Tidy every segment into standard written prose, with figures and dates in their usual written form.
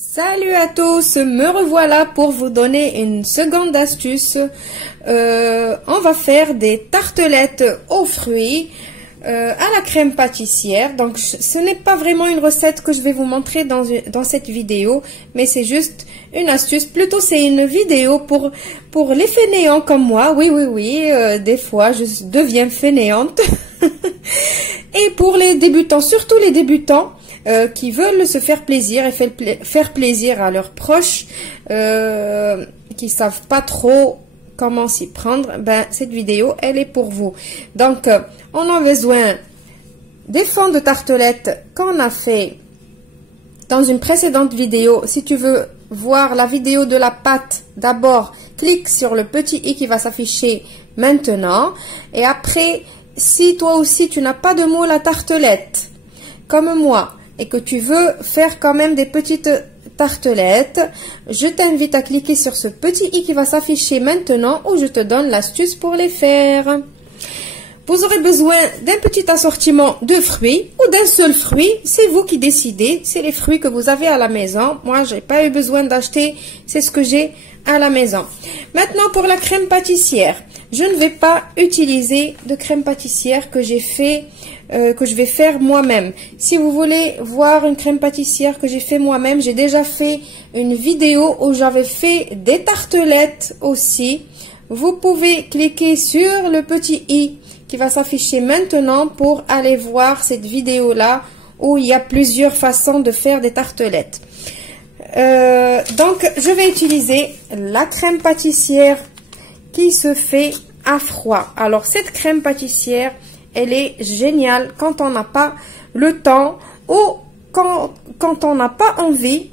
Salut à tous, me revoilà pour vous donner une seconde astuce. On va faire des tartelettes aux fruits à la crème pâtissière. Donc ce n'est pas vraiment une recette que je vais vous montrer dans cette vidéo, mais c'est juste une astuce. Plutôt c'est une vidéo pour les fainéants comme moi. Oui, des fois je deviens fainéante. Et pour les débutants, surtout les débutants, qui veulent se faire plaisir et faire plaisir à leurs proches, qui savent pas trop comment s'y prendre, ben cette vidéo elle est pour vous. Donc on a besoin des fonds de tartelettes qu'on a fait dans une précédente vidéo. Si tu veux voir la vidéo de la pâte, d'abord clique sur le petit i qui va s'afficher maintenant, et après, si toi aussi tu n'as pas de moule à tartelettes comme moi et que tu veux faire quand même des petites tartelettes, je t'invite à cliquer sur ce petit i qui va s'afficher maintenant, où je te donne l'astuce pour les faire. Vous aurez besoin d'un petit assortiment de fruits ou d'un seul fruit, c'est vous qui décidez, c'est les fruits que vous avez à la maison. Moi, j'ai pas eu besoin d'acheter, c'est ce que j'ai à la maison. Maintenant, pour la crème pâtissière, je ne vais pas utiliser de crème pâtissière que j'ai fait, que je vais faire moi-même. Si vous voulez voir une crème pâtissière que j'ai fait moi-même, j'ai déjà fait une vidéo où j'avais fait des tartelettes aussi. Vous pouvez cliquer sur le petit i qui va s'afficher maintenant pour aller voir cette vidéo-là où il y a plusieurs façons de faire des tartelettes. Donc, je vais utiliser la crème pâtissière qui se fait à froid. Alors, cette crème pâtissière, elle est géniale quand on n'a pas le temps ou quand on n'a pas envie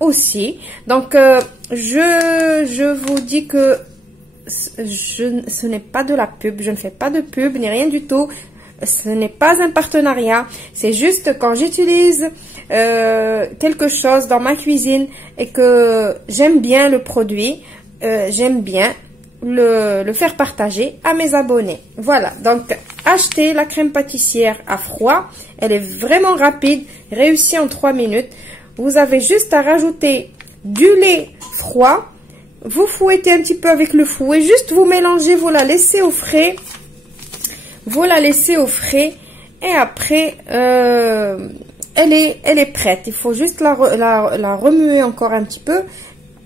aussi. Donc, je vous dis que ce n'est pas de la pub, je ne fais pas de pub ni rien du tout. Ce n'est pas un partenariat, c'est juste quand j'utilise quelque chose dans ma cuisine et que j'aime bien le produit, j'aime bien le faire partager à mes abonnés. Voilà, donc achetez la crème pâtissière à froid, elle est vraiment rapide, réussie en 3 minutes. Vous avez juste à rajouter du lait froid, vous fouettez un petit peu avec le fouet, juste vous mélangez, vous la laissez au frais. Vous la laissez au frais et après elle est prête. Il faut juste la remuer encore un petit peu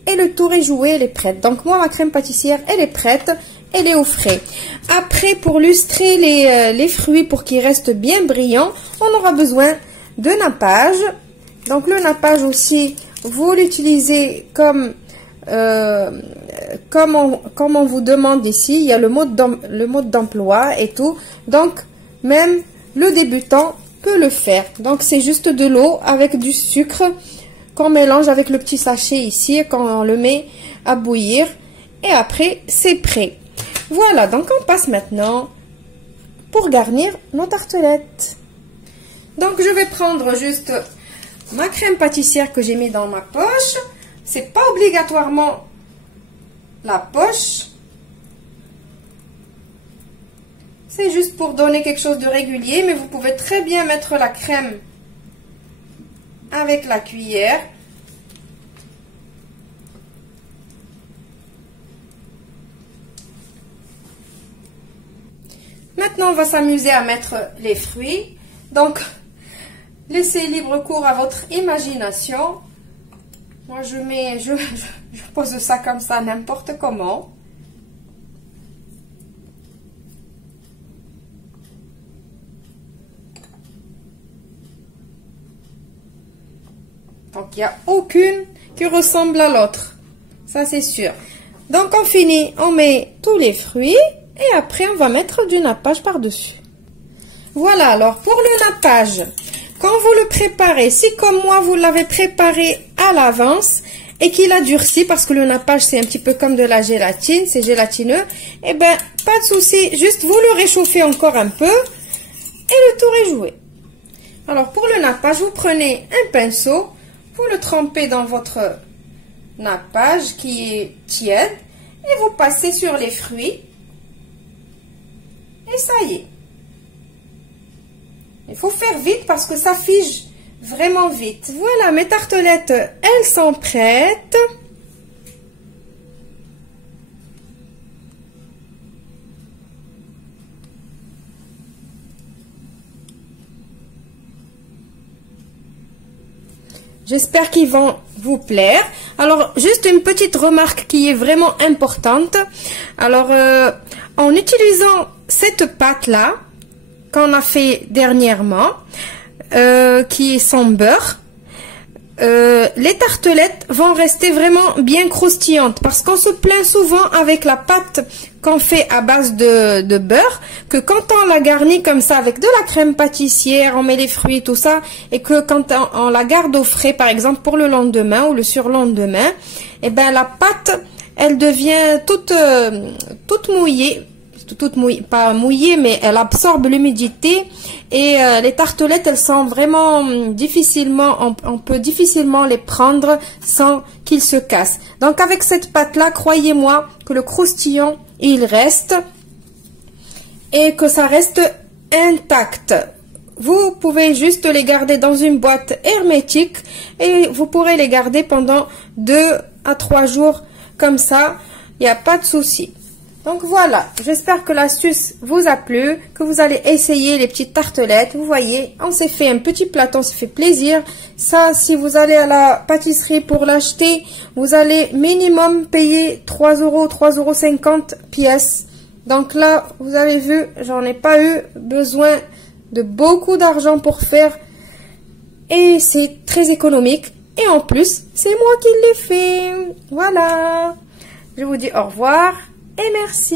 et le tour est joué, elle est prête. Donc moi ma crème pâtissière elle est prête, elle est au frais. Après pour lustrer les fruits pour qu'ils restent bien brillants, on aura besoin de nappage. Donc le nappage aussi vous l'utilisez comme on vous demande ici, il y a le mode d'emploi et tout. Donc, même le débutant peut le faire. Donc, c'est juste de l'eau avec du sucre qu'on mélange avec le petit sachet ici, quand on le met à bouillir. Et après, c'est prêt. Voilà, donc on passe maintenant pour garnir nos tartelettes. Donc, je vais prendre juste ma crème pâtissière que j'ai mis dans ma poche. C'est pas obligatoirement la poche. C'est juste pour donner quelque chose de régulier, mais vous pouvez très bien mettre la crème avec la cuillère. Maintenant, on va s'amuser à mettre les fruits. Donc, laissez libre cours à votre imagination. Moi, je pose ça comme ça, n'importe comment. Donc, il n'y a aucune qui ressemble à l'autre. Ça, c'est sûr. Donc, on finit, on met tous les fruits et après, on va mettre du nappage par-dessus. Voilà, alors, pour le nappage, quand vous le préparez, si comme moi, vous l'avez préparé à l'avance et qu'il a durci, parce que le nappage, c'est un petit peu comme de la gélatine, c'est gélatineux, eh ben, pas de souci, juste vous le réchauffez encore un peu et le tour est joué. Alors, pour le nappage, vous prenez un pinceau, vous le trempez dans votre nappage qui est tiède et vous passez sur les fruits et ça y est. Il faut faire vite parce que ça fige vraiment vite. Voilà, mes tartelettes, elles sont prêtes. J'espère qu'ils vont vous plaire. Alors, juste une petite remarque qui est vraiment importante. Alors, en utilisant cette pâte-là, qu'on a fait dernièrement, qui est sans beurre, les tartelettes vont rester vraiment bien croustillantes parce qu'on se plaint souvent avec la pâte qu'on fait à base de beurre que quand on la garnit comme ça avec de la crème pâtissière, on met les fruits tout ça et que quand on la garde au frais par exemple pour le lendemain ou le surlendemain, et ben la pâte elle devient toute mouillée. Pas mouillée, mais elle absorbe l'humidité et les tartelettes, elles sont vraiment difficilement, on peut difficilement les prendre sans qu'ils se cassent. Donc avec cette pâte-là, croyez-moi que le croustillant, il reste et que ça reste intact. Vous pouvez juste les garder dans une boîte hermétique et vous pourrez les garder pendant 2 à 3 jours comme ça, il n'y a pas de souci. Donc voilà, j'espère que l'astuce vous a plu, que vous allez essayer les petites tartelettes. Vous voyez, on s'est fait un petit plateau, on s'est fait plaisir. Ça, si vous allez à la pâtisserie pour l'acheter, vous allez minimum payer 3 €, 3,50 € pièce. Donc là, vous avez vu, j'en ai pas eu besoin de beaucoup d'argent pour faire. Et c'est très économique. Et en plus, c'est moi qui l'ai fait. Voilà. Je vous dis au revoir. Et merci.